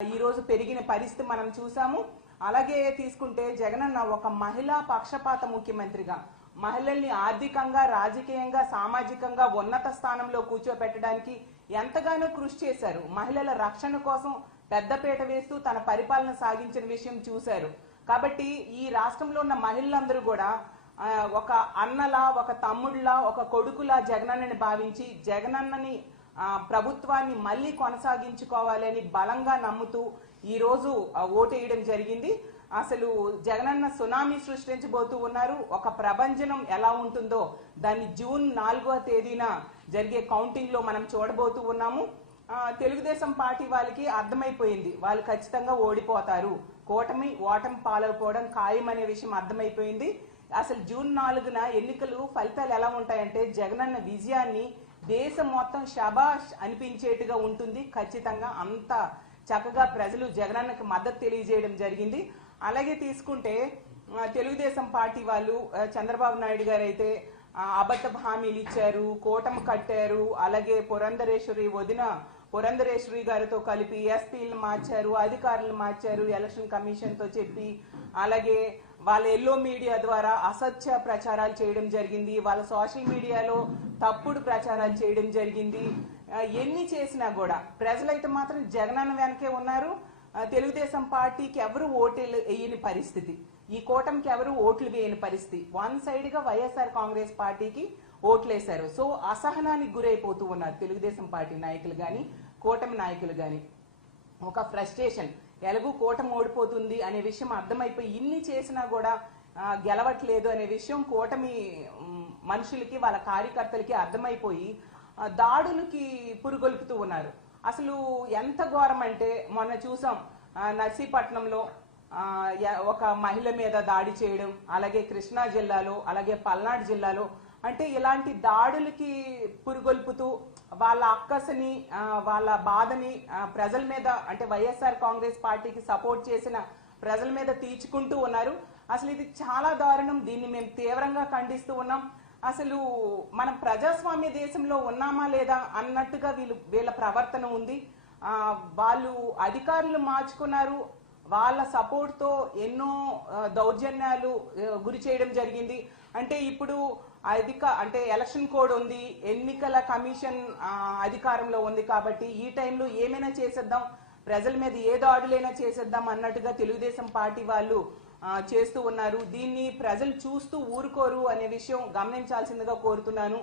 ఈ రోజు పెరిగిన పరిస్థితి మనం చూసాము. అలాగే తీసుకుంటే జగనన్న ఒక మహిళా పక్షపాత ముఖ్యమంత్రిగా మహిళల్ని ఆర్థికంగా రాజకీయంగా సామాజికంగా ఉన్నత స్థానంలో కూర్చోబెట్టడానికి ఎంతగానో కృషి చేశారు. మహిళల రక్షణ కోసం పెద్దపీట వేస్తూ తన పరిపాలన సాగించిన విషయం చూశారు. కాబట్టి ఈ రాష్ట్రంలో ఉన్న మహిళలందరూ కూడా ఒక అన్నలా ఒక తమ్ముళ్ళా ఒక కొడుకులా జగనన్నని భావించి జగనన్నని ప్రభుత్వాన్ని మళ్ళీ కొనసాగించుకోవాలని బలంగా నమ్ముతూ ఈరోజు ఓటేయడం జరిగింది. అసలు జగనన్న సునామీ సృష్టించబోతూ ఉన్నారు. ఒక ప్రభంజనం ఎలా ఉంటుందో దాన్ని జూన్ నాలుగవ తేదీన జరిగే కౌంటింగ్లో మనం చూడబోతూ ఉన్నాము. తెలుగుదేశం పార్టీ వాళ్ళకి అర్థమైపోయింది. వాళ్ళు ఖచ్చితంగా ఓడిపోతారు. కూటమి ఓటమి పాలైపోవడం ఖాయం అనే విషయం అర్థమైపోయింది. అసలు జూన్ నాలుగున ఎన్నికలు ఫలితాలు ఎలా ఉంటాయంటే జగనన్న విజయాన్ని దేశం మొత్తం షబాష్ అనిపించేట్టుగా ఉంటుంది. ఖచ్చితంగా అంత చక్కగా ప్రజలు జగనన్నకి మద్దతు తెలియజేయడం జరిగింది. అలాగే తీసుకుంటే తెలుగుదేశం పార్టీ వాళ్ళు చంద్రబాబు నాయుడు గారు అయితే ఆ, అబద్ధ హామీలు ఇచ్చారు కోటం కట్టారు అలాగే పురంధరేశ్వరి వదిన పురంధరేశ్వరి గారితో కలిపి ఎస్పీలను మార్చారు అధికారులను మార్చారు ఎలక్షన్ కమిషన్తో చెప్పి అలాగే వాళ్ళ ఎల్లో మీడియా ద్వారా అసత్య ప్రచారాలు చేయడం జరిగింది. వాళ్ళ సోషల్ మీడియాలో తప్పుడు ప్రచారాలు చేయడం జరిగింది. ఎన్ని చేసినా కూడా ప్రజలైతే మాత్రం జగనన్న వెనకే ఉన్నారు. తెలుగుదేశం పార్టీకి ఎవరు ఓట్లు వేయని పరిస్థితి. ఈ కూటమికి ఎవరు ఓట్లు వేయని పరిస్థితి. వన్ సైడ్గా వైఎస్ఆర్ కాంగ్రెస్ పార్టీకి ఓట్లేశారు. సో అసహనానికి గురైపోతూ ఉన్నారు తెలుగుదేశం పార్టీ నాయకులు గాని కూటమి నాయకులు గాని. ఒక ఫ్రస్ట్రేషన్. ఎలాగూ కూటమి ఓడిపోతుంది అనే విషయం అర్థమైపోయి ఇన్ని చేసినా కూడా గెలవట్లేదు అనే విషయం కూటమి మనుషులకి వాళ్ళ కార్యకర్తలకి అర్థమైపోయి దాడులకి పురుగొల్పుతూ ఉన్నారు. అసలు ఎంత ఘోరం అంటే మొన్న చూసాం నర్సీపట్నంలో ఒక మహిళ మీద దాడి చేయడం అలాగే కృష్ణా జిల్లాలో అలాగే పల్నాడు జిల్లాలో అంటే ఇలాంటి దాడులకి పురుగొల్పుతూ వాళ్ళ అక్కసని వాళ్ళ బాధని ప్రజల మీద అంటే వైఎస్ఆర్ కాంగ్రెస్ పార్టీకి సపోర్ట్ చేసిన ప్రజల మీద తీర్చుకుంటూ ఉన్నారు. అసలు ఇది చాలా దారుణం. దీన్ని మేము తీవ్రంగా ఖండిస్తూ ఉన్నాం. అసలు మనం ప్రజాస్వామ్య దేశంలో ఉన్నామా లేదా అన్నట్టుగా వీళ్ళు వీళ్ళ ప్రవర్తన ఉంది. వాళ్ళు అధికారులు మార్చుకున్నారు. వాళ్ళ సపోర్ట్తో ఎన్నో దౌర్జన్యాలు గురి చేయడం జరిగింది. అంటే ఇప్పుడు అధిక అంటే ఎలక్షన్ కోడ్ ఉంది ఎన్నికల కమిషన్ అధికారంలో ఉంది కాబట్టి ఈ టైంలో ఏమైనా చేసేద్దాం ప్రజల మీద ఏ దాడులైనా చేసేద్దాం అన్నట్టుగా తెలుగుదేశం పార్టీ వాళ్ళు చేస్తూ ఉన్నారు. దీన్ని ప్రజలు చూస్తూ ఊరుకోరు అనే విషయం గమనించాల్సిందిగా కోరుతున్నాను.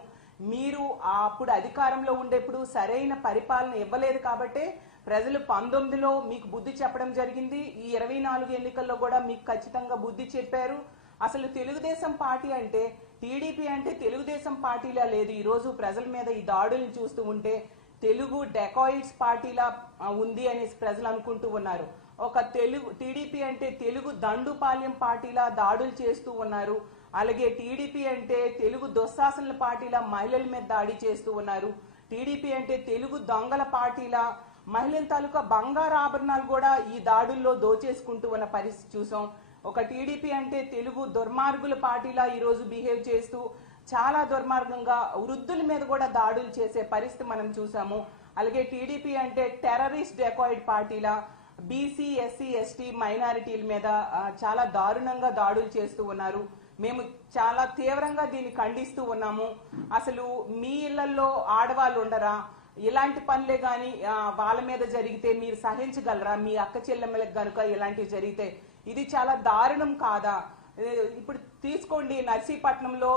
మీరు అప్పుడు అధికారంలో ఉండేప్పుడు సరైన పరిపాలన ఇవ్వలేదు కాబట్టే ప్రజలు పంతొమ్మిదిలో మీకు బుద్ధి చెప్పడం జరిగింది. ఈ ఇరవై నాలుగు ఎన్నికల్లో కూడా మీకు ఖచ్చితంగా బుద్ధి చెప్పారు. అసలు తెలుగుదేశం పార్టీ అంటే టీడీపీ అంటే తెలుగుదేశం పార్టీలా లేదు. ఈరోజు ప్రజల మీద ఈ దాడులను చూస్తూ ఉంటే తెలుగు డెకాయిడ్స్ పార్టీలా ఉంది అనేసి ప్రజలు అనుకుంటూ ఉన్నారు. ఒక తెలుగు టీడీపీ అంటే తెలుగు దండుపాల్యం పార్టీలా దాడులు చేస్తూ ఉన్నారు. అలాగే టీడీపీ అంటే తెలుగు దుశ్శాసనల పార్టీలా మహిళల మీద దాడి చేస్తూ ఉన్నారు. టీడీపీ అంటే తెలుగు దొంగల పార్టీలా మహిళల తాలూకా బంగారు ఆభరణాలు కూడా ఈ దాడుల్లో దోచేసుకుంటూ ఉన్న పరిస్థితి చూసాం. ఒక టీడీపీ అంటే తెలుగు దుర్మార్గుల పార్టీలా ఈరోజు బిహేవ్ చేస్తూ చాలా దుర్మార్గంగా వృద్ధుల మీద కూడా దాడులు చేసే పరిస్థితి మనం చూసాము. అలాగే టీడీపీ అంటే terrorist dacoit పార్టీలా B C S C S T మైనారిటీల మీద చాలా దారుణంగా దాడులు చేస్తూ ఉన్నారు. మేము చాలా తీవ్రంగా దీన్ని ఖండిస్తూ ఉన్నాము. అసలు మీ ఇళ్ళలో ఆడవాళ్ళు ఉండరా? ఇలాంటి పనులే కానీ వాళ్ళ మీద జరిగితే మీరు సహించగలరా? మీ అక్క చెల్లెమ్మలకు గనుక ఇలాంటివి జరిగితే ఇది చాలా దారుణం కాదా? ఇప్పుడు తీసుకోండి నర్సీపట్నంలో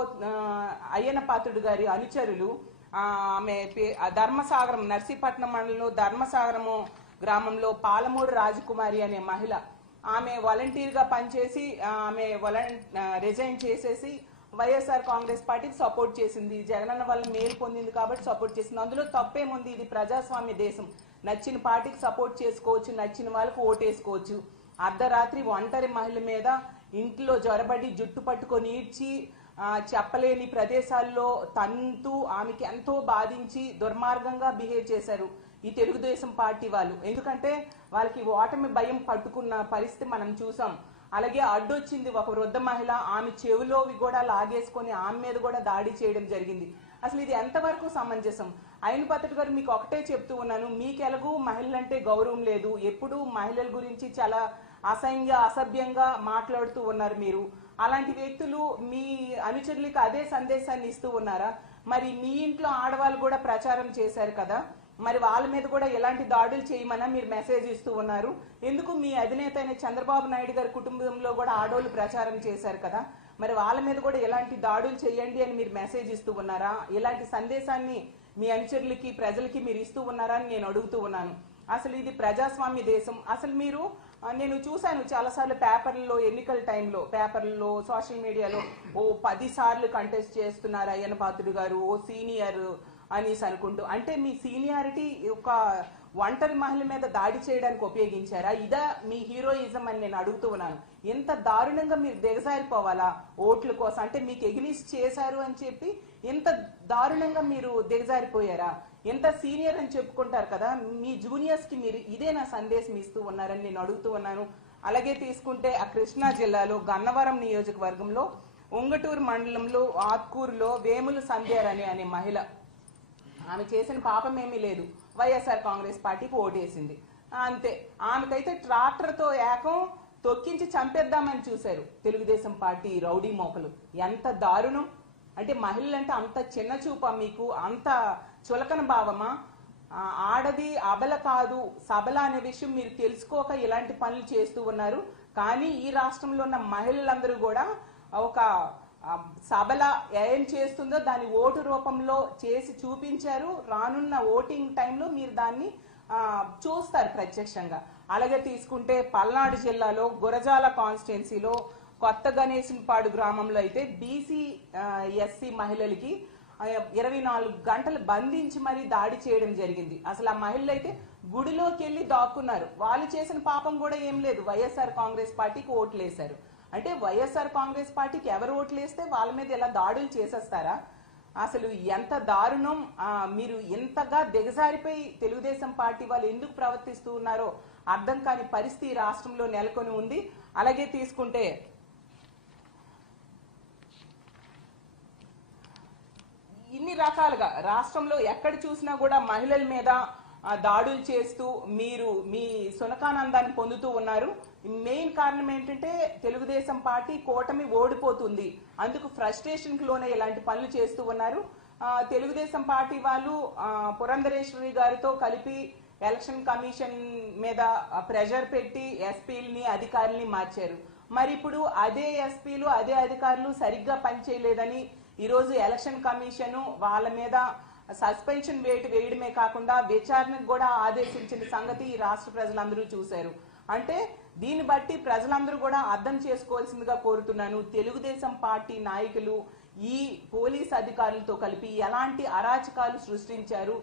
అయ్యనపాత్రుడు గారి అనుచరులు ఆమె ధర్మసాగరం నర్సీపట్నం మండలంలో ధర్మసాగరము గ్రామంలో పాలమూరు రాజకుమారి అనే మహిళ ఆమె వాలంటీర్గా పనిచేసి ఆమె రిజైన్ చేసేసి వైఎస్ఆర్ కాంగ్రెస్ పార్టీకి సపోర్ట్ చేసింది. జగనన్న వల్ల మేలు పొందింది కాబట్టి సపోర్ట్ చేసింది. అందులో తప్పేముంది? ఇది ప్రజాస్వామ్య దేశం. నచ్చిన పార్టీకి సపోర్ట్ చేసుకోవచ్చు నచ్చిన వాళ్ళకి ఓటేసుకోవచ్చు. అర్ధరాత్రి ఒంటరి మహిళ మీద ఇంట్లో జ్వరబడి జుట్టు పట్టుకొని ఈడ్చి చెప్పలేని ప్రదేశాల్లో తంతు ఆమెకి ఎంతో బాధించి దుర్మార్గంగా బిహేవ్ చేశారు ఈ తెలుగుదేశం పార్టీ వాళ్ళు. ఎందుకంటే వాళ్ళకి ఓటమి భయం పట్టుకున్న పరిస్థితి మనం చూసాం. అలాగే అడ్డొచ్చింది ఒక వృద్ధ మహిళ ఆమె చెవిలోవి కూడా లాగేసుకొని ఆమె మీద కూడా దాడి చేయడం జరిగింది. అసలు ఇది ఎంతవరకు సమంజసం? అయిన పత్రిక గారు మీకు ఒకటే చెప్తూ ఉన్నాను మీకెలగు మహిళలంటే గౌరవం లేదు. ఎప్పుడు మహిళల గురించి చాలా అసహ్యంగా అసభ్యంగా మాట్లాడుతూ ఉన్నారు మీరు. అలాంటి వ్యక్తులు మీ అనుచరులకు అదే సందేశాన్ని ఇస్తూ ఉన్నారా? మరి మీ ఇంట్లో ఆడవాళ్ళు కూడా ప్రచారం చేశారు కదా? మరి వాళ్ళ మీద కూడా ఎలాంటి దాడులు చేయమన్నా మీరు మెసేజ్ ఇస్తూ ఉన్నారు? ఎందుకు మీ అధినేత అయిన చంద్రబాబు నాయుడు గారి కుటుంబంలో కూడా ఆడవాళ్ళు ప్రచారం చేశారు కదా? మరి వాళ్ళ మీద కూడా ఎలాంటి దాడులు చేయండి అని మీరు మెసేజ్ ఇస్తూ ఉన్నారా? ఎలాంటి సందేశాన్ని మీ అనుచరులకి ప్రజలకి మీరు ఇస్తూ ఉన్నారా అని నేను అడుగుతూ ఉన్నాను. అసలు ఇది ప్రజాస్వామ్య దేశం. అసలు మీరు నేను చూశాను చాలాసార్లు పేపర్లలో ఎన్నికల టైంలో పేపర్లలో సోషల్ మీడియాలో ఓ పది సార్లు కంటెస్ట్ చేస్తున్నారు అయ్యన పాత్రుడు గారు ఓ సీనియర్ అనేసి అనుకుంటూ. అంటే మీ సీనియారిటీ ఒక ఒంటరి మహిళ మీద దాడి చేయడానికి ఉపయోగించారా? ఇదా మీ హీరోయిజం అని నేను అడుగుతూ ఉన్నాను. ఎంత దారుణంగా మీరు దిగజారిపోవాలా ఓట్ల కోసం? అంటే మీకు ఎగినిస్ట్ చేశారు అని చెప్పి ఎంత దారుణంగా మీరు దిగజారిపోయారా? ఎంత సీనియర్ అని చెప్పుకుంటారు కదా మీ జూనియర్స్కి మీరు ఇదే నా సందేశం ఇస్తూ ఉన్నారని నేను అడుగుతూ ఉన్నాను. అలాగే తీసుకుంటే ఆ కృష్ణా జిల్లాలో గన్నవరం నియోజకవర్గంలో ఉంగటూరు మండలంలో ఆత్కూరులో వేముల సంధ్యారని అనే మహిళ. ఆమె చేసిన పాపం ఏమీ లేదు. వైఎస్ఆర్ కాంగ్రెస్ పార్టీకి ఓటేసింది. అంతే. ఆమెకైతే ట్రాక్టర్తో ఏకం తొక్కించి చంపేద్దామని చూశారు తెలుగుదేశం పార్టీ రౌడీ మోకలు. ఎంత దారుణం! అంటే మహిళలంటే అంత చిన్న చూప మీకు అంత చులకన భావమా? ఆడది అబల కాదు సబల అనే విషయం మీరు తెలుసుకోక ఇలాంటి పనులు చేస్తూ ఉన్నారు. కానీ ఈ రాష్ట్రంలో ఉన్న మహిళలందరూ కూడా ఒక సభల సబల ఏం చేస్తుందో దాని ఓటు రూపంలో చేసి చూపించారు. రానున్న ఓటింగ్ టైంలో మీరు దాన్ని చూస్తారు ప్రత్యక్షంగా. అలాగే తీసుకుంటే పల్నాడు జిల్లాలో గురజాల కాన్స్టిట్యున్సీలో కొత్త గణేశంపాడు గ్రామంలో అయితే బీసీ ఎస్సీ మహిళలకి ఇరవై నాలుగు గంటలు బంధించి మరీ దాడి చేయడం జరిగింది. అసలు ఆ మహిళలు అయితే గుడిలోకి వెళ్ళి దాక్కున్నారు. వాళ్ళు చేసిన పాపం కూడా ఏం లేదు. వైఎస్ఆర్ కాంగ్రెస్ పార్టీకి ఓట్లు వేశారు అంటే వైఎస్ఆర్ కాంగ్రెస్ పార్టీకి ఎవరు ఓట్లు వేస్తే వాళ్ళ మీద ఇలా దాడులు చేసేస్తారా? అసలు ఎంత దారుణం. మీరు ఎంతగా దిగజారిపోయి తెలుగుదేశం పార్టీ వాళ్ళు ఎందుకు ప్రవర్తిస్తూ ఉన్నారో అర్థం కాని పరిస్థితి రాష్ట్రంలో నెలకొని ఉంది. అలాగే తీసుకుంటే ఇన్ని రకాలుగా. రాష్ట్రంలో ఎక్కడ చూసినా కూడా మహిళల మీద దాడులు చేస్తూ మీరు మీ సునకానందాన్ని పొందుతూ ఉన్నారు. మెయిన్ కారణం ఏంటంటే తెలుగుదేశం పార్టీ కూటమి ఓడిపోతుంది. అందుకు ఫ్రస్ట్రేషన్కి లోనే ఇలాంటి పనులు చేస్తూ ఉన్నారు. తెలుగుదేశం పార్టీ వాళ్ళు పురంధరేశ్వరి గారితో కలిపి ఎలక్షన్ కమిషన్ మీద ప్రెషర్ పెట్టి ఎస్పీలని అధికారుల్ని మార్చారు. మరి ఇప్పుడు అదే ఎస్పీలు అదే అధికారులు సరిగ్గా పనిచేయలేదని ఈరోజు ఎలక్షన్ కమిషన్ వాళ్ళ మీద సస్పెన్షన్ వేటు వేయడమే కాకుండా విచారణకు కూడా ఆదేశించిన సంగతి ఈ రాష్ట్ర ప్రజలందరూ చూశారు. అంటే దీన్ని బట్టి ప్రజలందరూ కూడా అర్థం చేసుకోవాల్సిందిగా కోరుతున్నాను. తెలుగుదేశం పార్టీ నాయకులు ఈ పోలీస్ అధికారులతో కలిపి ఎలాంటి అరాచకాలు సృష్టించారు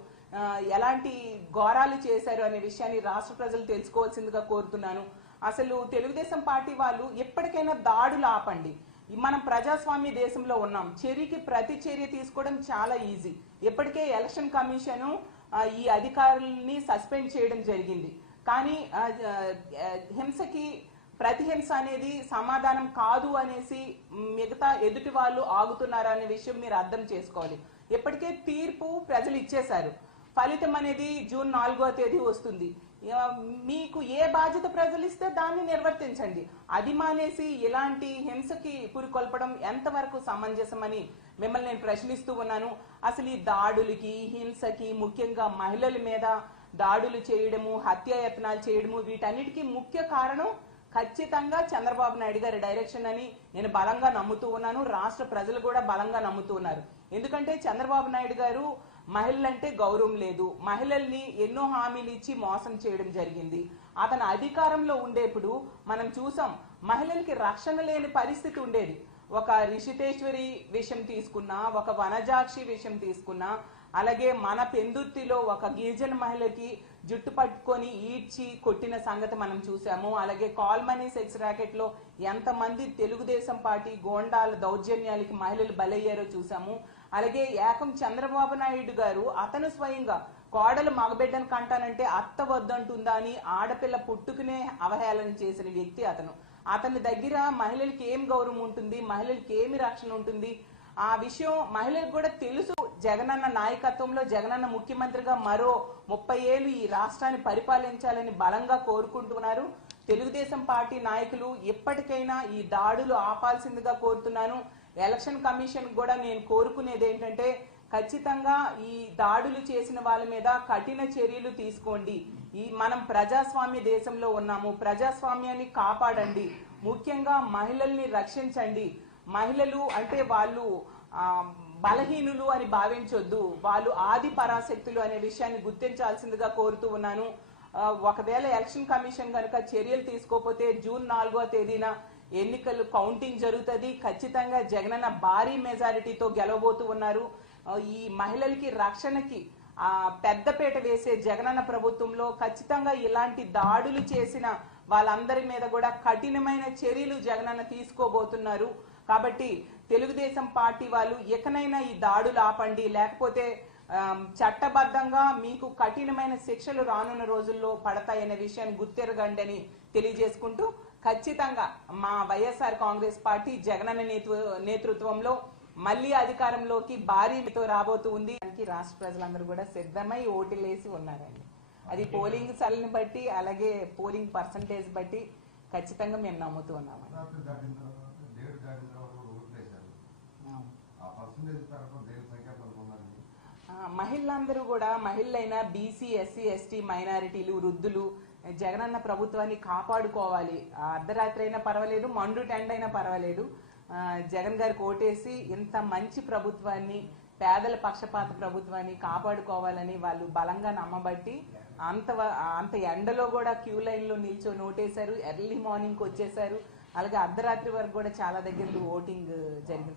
ఎలాంటి ఘోరాలు చేశారు అనే విషయాన్ని రాష్ట్ర ప్రజలు తెలుసుకోవాల్సిందిగా కోరుతున్నాను. అసలు తెలుగుదేశం పార్టీ వాళ్ళు ఎప్పటికైనా దాడులు ఆపండి. మనం ప్రజాస్వామ్య దేశంలో ఉన్నాం. చర్యకి ప్రతి చర్య తీసుకోవడం చాలా ఈజీ. ఇప్పటికే ఎలక్షన్ కమిషన్ ఈ అధికారుల్ని సస్పెండ్ చేయడం జరిగింది. కానీ హింసకి ప్రతిహింస అనేది సమాధానం కాదు అనేసి మిగతా ఎదుటి వాళ్ళు ఆగుతున్నారు అనే విషయం మీరు అర్థం చేసుకోవాలి. ఇప్పటికే తీర్పు ప్రజలు ఇచ్చేశారు. ఫలితం అనేది జూన్ నాలుగో తేదీ వస్తుంది. మీకు ఏ బాధ్యత ప్రజలు ఇస్తే దాన్ని నిర్వర్తించండి. అది మానేసి ఇలాంటి హింసకి పురికొల్పడం ఎంతవరకు సమంజసమని మిమ్మల్ని నేను ప్రశ్నిస్తూ ఉన్నాను. అసలు ఈ దాడులకి హింసకి ముఖ్యంగా మహిళల మీద దాడులు చేయడము హత్యాయత్నాలు చేయడము వీటన్నిటికీ ముఖ్య కారణం ఖచ్చితంగా చంద్రబాబు నాయుడు గారి డైరెక్షన్ అని నేను బలంగా నమ్ముతూ ఉన్నాను. రాష్ట్ర ప్రజలు కూడా బలంగా నమ్ముతూ ఉన్నారు. ఎందుకంటే చంద్రబాబు నాయుడు గారు మహిళలంటే గౌరవం లేదు. మహిళల్ని ఎన్నో హామీలు ఇచ్చి మోసం చేయడం జరిగింది. అతను అధికారంలో ఉండేప్పుడు మనం చూసాం మహిళలకి రక్షణ లేని పరిస్థితి ఉండేది. ఒక రిషితేశ్వరి విషయం తీసుకున్నా ఒక వనజాక్షి విషయం తీసుకున్నా అలాగే మన పెందుర్తిలో ఒక గిరిజన మహిళకి జుట్టు పట్టుకొని ఈడ్చి కొట్టిన సంగతి మనం చూసాము. అలాగే కాల్ మనీ సెక్స్ ర్యాకెట్లో ఎంతమంది తెలుగుదేశం పార్టీ గోండాల దౌర్జన్యాలకి మహిళలు బలయ్యారో చూసాము. అలాగే ఏకం చంద్రబాబు నాయుడు గారు అతను స్వయంగా కోడలు మగబిడ్డను కంటానంటే అత్త వద్దంటుందా అని ఆడపిల్ల పుట్టుకునే అవహేళన చేసిన వ్యక్తి అతను. అతని దగ్గర మహిళలకి ఏం గౌరవం ఉంటుంది మహిళలకి ఏమి రక్షణ ఉంటుంది? ఆ విషయం మహిళలకు కూడా తెలుసు. జగనన్న నాయకత్వంలో జగనన్న ముఖ్యమంత్రిగా మరో ముప్పై ఏళ్ళు ఈ రాష్ట్రాన్ని పరిపాలించాలని బలంగా కోరుకుంటున్నారు. తెలుగుదేశం పార్టీ నాయకులు ఎప్పటికైనా ఈ దాడులు ఆపాల్సిందిగా కోరుతున్నాను. ఎలక్షన్ కమిషన్ కూడా నేను కోరుకునేది ఏంటంటే ఖచ్చితంగా ఈ దాడులు చేసిన వాళ్ళ మీద కఠిన చర్యలు తీసుకోండి. ఈ మనం ప్రజాస్వామ్య దేశంలో ఉన్నాము. ప్రజాస్వామ్యాన్ని కాపాడండి. ముఖ్యంగా మహిళల్ని రక్షించండి. మహిళలు అంటే వాళ్ళు బలహీనులు అని భావించొద్దు. వాళ్ళు ఆది పరాశక్తులు అనే విషయాన్ని గుర్తించాల్సిందిగా కోరుతూ ఉన్నాను. ఒకవేళ ఎలక్షన్ కమిషన్ కనుక చర్యలు తీసుకోకపోతే జూన్ నాలుగో తేదీన ఎన్నికలు కౌంటింగ్ జరుగుతుంది. ఖచ్చితంగా జగనన్న భారీ మెజారిటీతో గెలవబోతూ ఉన్నారు. ఈ మహిళలకి రక్షణకి పెద్దపేట వేసే జగనన్న ప్రభుత్వంలో ఖచ్చితంగా ఇలాంటి దాడులు చేసిన వాళ్ళందరి మీద కూడా కఠినమైన చర్యలు జగనన్న తీసుకోబోతున్నారు. కాబట్టి తెలుగుదేశం పార్టీ వాళ్ళు ఎకనైనా ఈ దాడులు ఆపండి. లేకపోతే చట్టబద్ధంగా మీకు కఠినమైన శిక్షలు రానున్న రోజుల్లో పడతాయనే విషయాన్ని గుర్తెరగండి అని తెలియజేసుకుంటూ ఖచ్చితంగా మా వైఎస్ఆర్ కాంగ్రెస్ పార్టీ జగనన్న నేతృ- నేతృత్వంలో మళ్ళీ అధికారంలోకి భారీతో రాబోతూ ఉంది. దానికి రాష్ట్ర ప్రజలందరూ కూడా సిద్ధమై ఓటులేసి ఉన్నారండి. అది పోలింగ్ సల్ని బట్టి అలాగే పోలింగ్ పర్సంటేజ్ బట్టి ఖచ్చితంగా మేము నమ్ముతూ ఆ, మహిళలందరూ కూడా మహిళలైన బీసీ ఎస్సీ ఎస్టీ మైనారిటీలు వృద్ధులు జగనన్న ప్రభుత్వాన్ని కాపాడుకోవాలి. అర్ధరాత్రి అయినా పర్వాలేదు మండు టెండ్ అయినా పర్వాలేదు. జగన్ గారికి ఓటేసి ఇంత మంచి ప్రభుత్వాన్ని పేదల పక్షపాత ప్రభుత్వాన్ని కాపాడుకోవాలని వాళ్ళు బలంగా నమ్మబట్టి అంత వ- అంత ఎండలో కూడా క్యూ లైన్లో నిల్చొని ఓటేశారు. ఎర్లీ మార్నింగ్ వచ్చేసారు అలాగే అర్ధరాత్రి వరకు కూడా చాలా దగ్గరలో ఓటింగ్ జరిగింది.